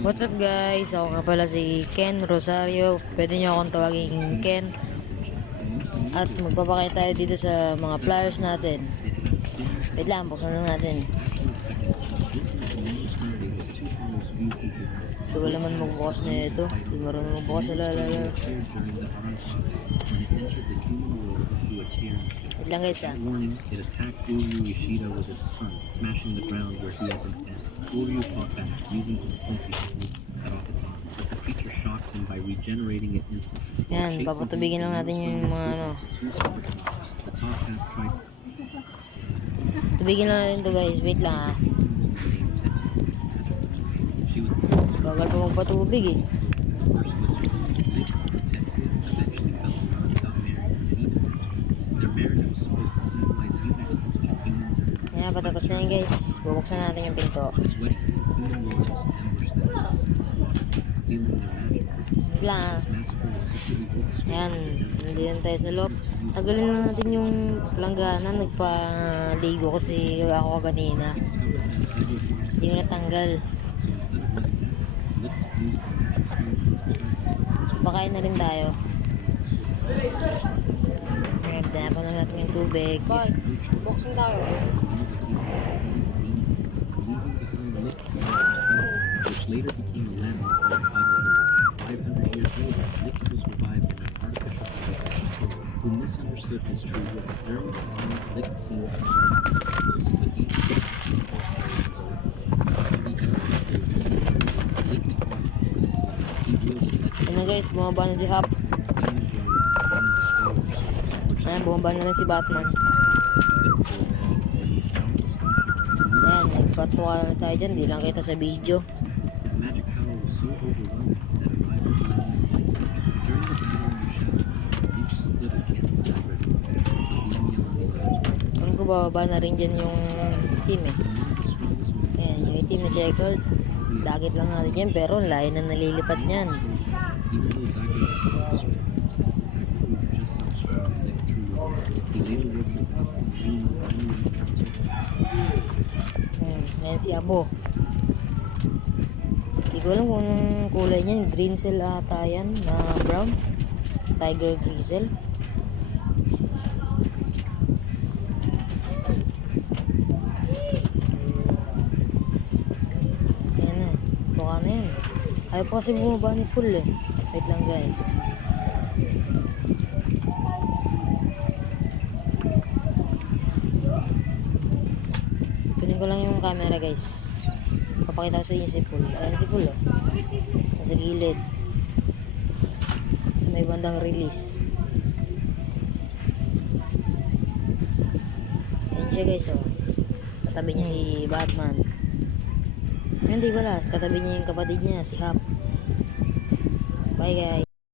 What's up guys? Ako nga pala si Ken Rosario. Pwede nyo akong tawagin Ken. At magpapakita tayo dito sa mga flyers natin. Wait lang, buksan lang natin. So wala man magbukas na ito. Hindi marunong magbukas sa lalala. Wait lang guys ha. Warning, it attacked Uryu Ishida with its front, smashing the ground where he had been standing. Uryu fought back, using his flimsy techniques to cut off its arm, but the creature shocked him by regenerating it instantly. Yan, papatubigin lang natin yung mga ano. The top half tried to Tubigin lang natin to guys. Wait lang ha. She was Bagal pa magpatubig eh. Ayan, patapos na yun guys. Bubuksan natin yung pinto. Fla. Ayan, nandito tayo sa loob. Tagalin lang natin yung langganan. Nagpaligo kasi ako kanina. Hindi ko natanggal. Pakain na rin tayo. Ayan, tinapan na natin yung tubig. Bye. Boxing tayo. Which later became a landmark on Bible Hill. 500 years later, Lick was revived in an artificial city. Who misunderstood his true worth. During this time, Lick seemed to Ayan guys, bumaba na si Hap. Ayan, bumaba na rin si Batman. Ayan, nagpatuwa na tayo dyan. Di lang kita sa video. his magic power was so overwhelming that a rival during the battle in the shadows, each split against the other. Saan ko bababa na rin dyan yung team eh. Ayan, yung team na checkered. Dagit lang natin yan, pero layo na nalilipat niyan. Even though Zagreus was not the strongest, he later worked with Constantine Ayan si Abo. Hindi ko alam kung anong kulay niyan. Green cell ata yan na brown. Tiger Grizzle. Ayan na. Buka na yan. Ayaw pa kasi bumaba ni full eh. Wait lang guys. Tunin ko lang yung camera guys. Papakita ko sa inyo si Pool. Ayan si Pool oh. Nasa gilid. Sa may bandang release. Ayan siya guys oh. Katabi niya si Batman. Hindi pala. Katabi niya yung kapatid niya si Hap. Bye guys.